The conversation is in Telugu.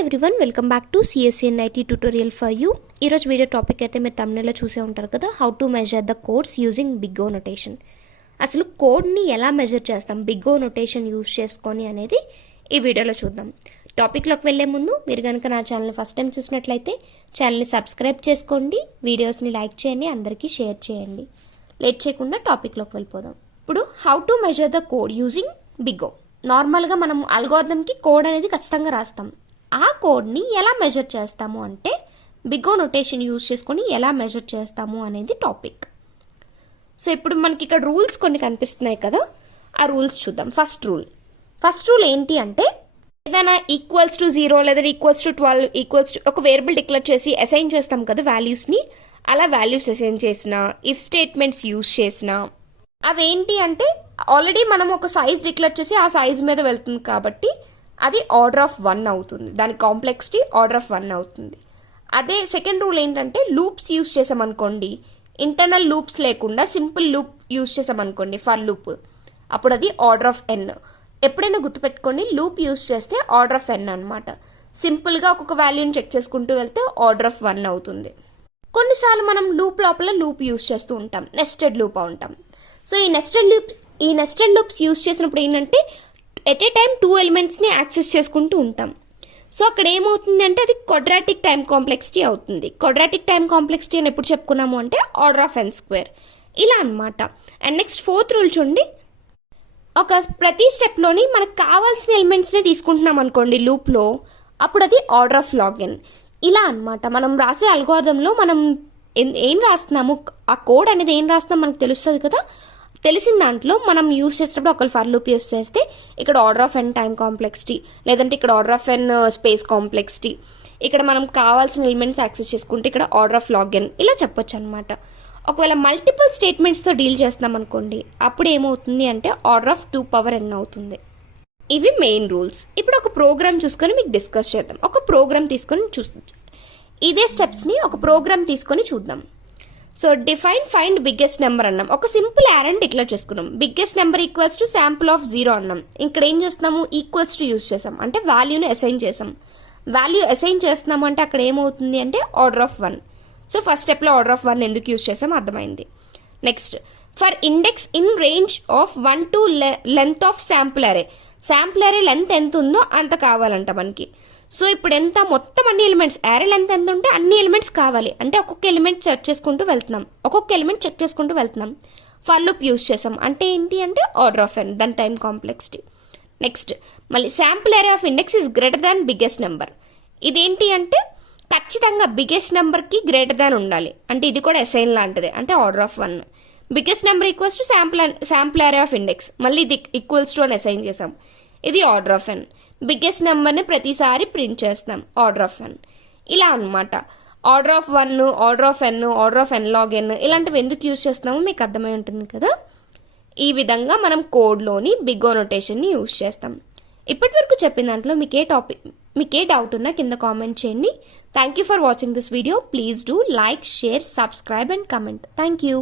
Everyone, welcome back to CSCN IT tutorial for you. ఈరోజు వీడియో టాపిక్ అయితే మీరు తమ్నెల్లో చూసే ఉంటారు కదా, how to measure the codes using big O notation. అసలు కోడ్ని ఎలా మెజర్ చేస్తాం బిగ్ ఓ నొటేషన్ యూజ్ చేసుకొని అనేది ఈ వీడియోలో చూద్దాం. టాపిక్లోకి వెళ్ళే ముందు మీరు కనుక నా ఛానల్ని ఫస్ట్ టైం చూసినట్లయితే ఛానల్ని సబ్స్క్రైబ్ చేసుకోండి, వీడియోస్ని లైక్ చేయండి, అందరికీ షేర్ చేయండి. లేట్ చేయకుండా టాపిక్లోకి వెళ్ళిపోదాం. ఇప్పుడు how to measure the code using big O. నార్మల్గా మనం అల్గోరిథంకి కోడ్ అనేది ఖచ్చితంగా రాస్తాం. ఆ కోడ్ని ఎలా మెజర్ చేస్తాము అంటే బిగ్ ఓ నొటేషన్ యూజ్ చేసుకొని ఎలా మెజర్ చేస్తాము అనేది టాపిక్. సో ఇప్పుడు మనకి ఇక్కడ రూల్స్ కొన్ని కనిపిస్తున్నాయి కదా, ఆ రూల్స్ చూద్దాం. ఫస్ట్ రూల్ ఏంటి అంటే ఏదైనా ఈక్వల్స్ టు 0 లేదా ఈక్వల్స్ టు 12 ఈక్వల్స్ టు ఒక వేరియబుల్ డిక్లేర్ చేసి అసైన్ చేస్తాం కదా వాల్యూస్ని, అలా వాల్యూస్ అసైన్ చేసిన, ఇఫ్ స్టేట్మెంట్స్ యూజ్ చేసిన, అవేంటి అంటే ఆల్రెడీ మనం ఒక సైజ్ డిక్లేర్ చేసి ఆ సైజ్ మీద వెళ్తుంది కాబట్టి అది ఆర్డర్ ఆఫ్ 1 అవుతుంది, దాని కాంప్లెక్సిటీ ఆర్డర్ ఆఫ్ 1 అవుతుంది. అదే సెకండ్ రూల్ ఏంటంటే లూప్స్ యూజ్ చేసామనుకోండి, ఇంటర్నల్ లూప్స్ లేకుండా సింపుల్ లూప్ యూజ్ చేసామనుకోండి, ఫర్ లూప్, అప్పుడు అది ఆర్డర్ ఆఫ్ n. ఎప్పుడైనా గుర్తుపెట్టుకోండి, లూప్ యూజ్ చేస్తే ఆర్డర్ ఆఫ్ n అనమాట. సింపుల్గా ఒక్కొక్క వాల్యూని చెక్ చేసుకుంటూ వెళ్తే ఆర్డర్ ఆఫ్ 1 అవుతుంది. కొన్నిసార్లు మనం లూప్ లోపల లూప్ యూజ్ చేస్తూ ఉంటాం, నెస్టెడ్ లూప్ ఉంటాం. సో ఈ నెస్టెడ్ లూప్స్ యూజ్ చేసినప్పుడు ఏంటంటే ఎట్ ఏ టైం 2 ఎలిమెంట్స్ని యాక్సెస్ చేసుకుంటూ ఉంటాం. సో అక్కడ ఏమవుతుంది అంటే అది క్వాడ్రాటిక్ టైం కాంప్లెక్సిటీ అవుతుంది. క్వాడ్రాటిక్ టైం కాంప్లెక్సిటీ అని ఎప్పుడు చెప్పుకున్నాము అంటే ఆర్డర్ ఆఫ్ n², ఇలా అనమాట. అండ్ నెక్స్ట్ ఫోర్త్ రూల్ చూడండి, ఒక ప్రతి స్టెప్లోని మనకు కావాల్సిన ఎలిమెంట్స్ని తీసుకుంటున్నాం అనుకోండి లూప్లో, అప్పుడు అది ఆర్డర్ ఆఫ్ log n, ఇలా అనమాట. మనం రాసే అల్గోరిథంలో మనం ఏం రాస్తున్నాము, ఆ కోడ్ అనేది ఏం రాస్తున్నాం మనకు తెలుస్తుంది కదా. తెలిసిన దాంట్లో మనం యూజ్ చేసేటప్పుడు ఒకళ్ళు ఫర్ లూప్ యూజ్ చేస్తే ఇక్కడ order of n time complexity, లేదంటే ఇక్కడ order of n space complexity, ఇక్కడ మనం కావాల్సిన ఎలిమెంట్స్ యాక్సెస్ చేసుకుంటే ఇక్కడ ఆర్డర్ ఆఫ్ log n, ఇలా చెప్పొచ్చు అనమాట. ఒకవేళ మల్టిపుల్ స్టేట్మెంట్స్తో డీల్ చేస్తున్నాం అనుకోండి, అప్పుడు ఏమవుతుంది అంటే ఆర్డర్ ఆఫ్ 2n అవుతుంది. ఇవి మెయిన్ రూల్స్. ఇప్పుడు ఒక ప్రోగ్రామ్ చూసుకొని మీకు డిస్కస్ చేద్దాం. ఒక ప్రోగ్రామ్ తీసుకొని ఇదే స్టెప్స్ని ఒక ప్రోగ్రామ్ తీసుకొని చూద్దాం. So define find biggest number అన్నాం, ఒక సింపుల్ యారెన్ డిక్లేర్ చేసుకున్నాం. Biggest number equals to sample of 0 అన్నాం. ఇక్కడ ఏం చేస్తున్నాము, ఈక్వల్స్ టు యూజ్ చేసాం అంటే వాల్యూని అసైన్ చేసాం. వాల్యూ అసైన్ చేస్తున్నాము అంటే అక్కడ ఏమవుతుంది అంటే ఆర్డర్ ఆఫ్ 1. సో ఫస్ట్ స్టెప్లో ఆర్డర్ ఆఫ్ 1 ఎందుకు యూజ్ చేసాం అర్థమైంది. Next for index in range of 1 to length of sample అరే. శాంపుల్ అరే లెంత్ ఎంత ఉందో అంత కావాలంట మనకి. సో ఇప్పుడు ఎంత మొత్తం అన్ని ఎలిమెంట్స్ యారే లెంత్ ఎంత ఉంటే అన్ని ఎలిమెంట్స్ కావాలి అంటే ఒక్కొక్క ఎలిమెంట్ చెక్ చేసుకుంటూ వెళ్తున్నాం. ఫర్ లూప్ యూజ్ చేసాం అంటే ఏంటి అంటే ఆర్డర్ ఆఫ్ n, దాని టైం కాంప్లెక్సిటీ. నెక్స్ట్ మళ్ళీ sample area of index is greater than biggest number. ఇదేంటి అంటే ఖచ్చితంగా బిగ్గెస్ట్ నెంబర్కి గ్రేటర్ దాన్ ఉండాలి అంటే ఇది కూడా అసైన్ లాంటిదే అంటే order of 1. Biggest number equals to sample area of index, మళ్ళీ ఇది ఈక్వల్స్ టు అని అసైన్ చేసాం, ఇది ఆర్డర్ ఆఫ్ n. బిగ్గెస్ట్ నెంబర్ని ప్రతిసారి ప్రింట్ చేస్తాం ఆర్డర్ ఆఫ్ n, ఇలా అనమాట. Order of 1, order of n, order of n log n, ఇలాంటివి ఎందుకు యూజ్ చేస్తున్నామో మీకు అర్థమై ఉంటుంది కదా. ఈ విధంగా మనం కోడ్లోని బిగ్ ఓ నొటేషన్ని యూజ్ చేస్తాం. ఇప్పటి వరకు చెప్పిన దాంట్లో మీకు ఏ డౌట్ ఉన్నా కింద కామెంట్ చేయండి. Thank you for watching this video. Please do like, share, subscribe and comment. Thank you.